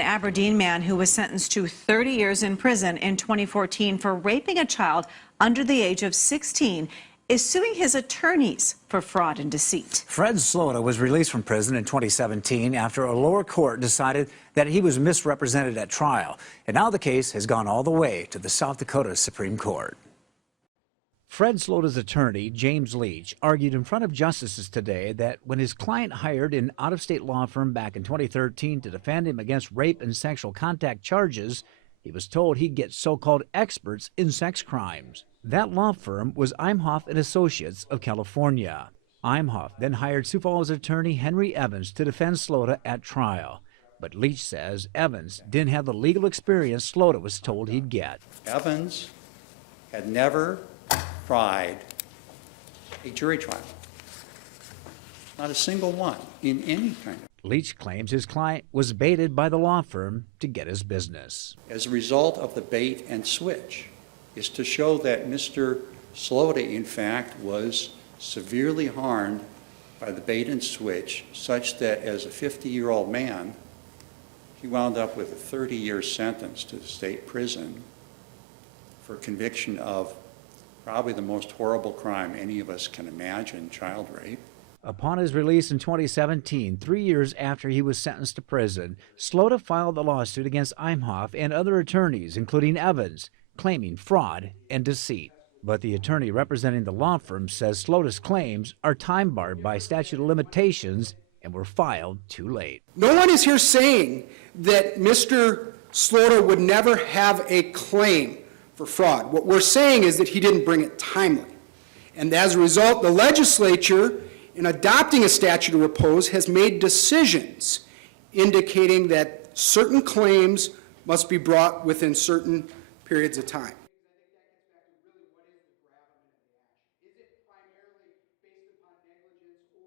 An Aberdeen man who was sentenced to 30 years in prison in 2014 for raping a child under the age of 16 is suing his attorneys for fraud and deceit. Fred Slota was released from prison in 2017 after a lower court decided that he was misrepresented at trial. And now the case has gone all the way to the South Dakota Supreme Court. Fred Slota's attorney, James Leach, argued in front of justices today that when his client hired an out-of-state law firm back in 2013 to defend him against rape and sexual contact charges, he was told he'd get so-called experts in sex crimes. That law firm was Imhoff and Associates of California. Imhoff then hired Sioux Falls attorney Henry Evans to defend Slota at trial. But Leach says Evans didn't have the legal experience Slota was told he'd get. Evans had never tried a jury trial. Not a single one in any kind of. Leach claims his client was baited by the law firm to get his business. As a result of the bait and switch is to show that Mr. Slota, in fact, was severely harmed by the bait and switch, such that as a 50-year-old man, he wound up with a 30-year sentence to the state prison for conviction of probably the most horrible crime any of us can imagine, child rape. Upon his release in 2017, 3 years after he was sentenced to prison, Slota filed a lawsuit against Imhoff and other attorneys, including Evans, claiming fraud and deceit. But the attorney representing the law firm says Slota's claims are time-barred by statute of limitations and were filed too late. No one is here saying that Mr. Slota would never have a claim for fraud. What we're saying is that he didn't bring it timely. And as a result, the legislature, in adopting a statute of repose, has made decisions indicating that certain claims must be brought within certain periods of time.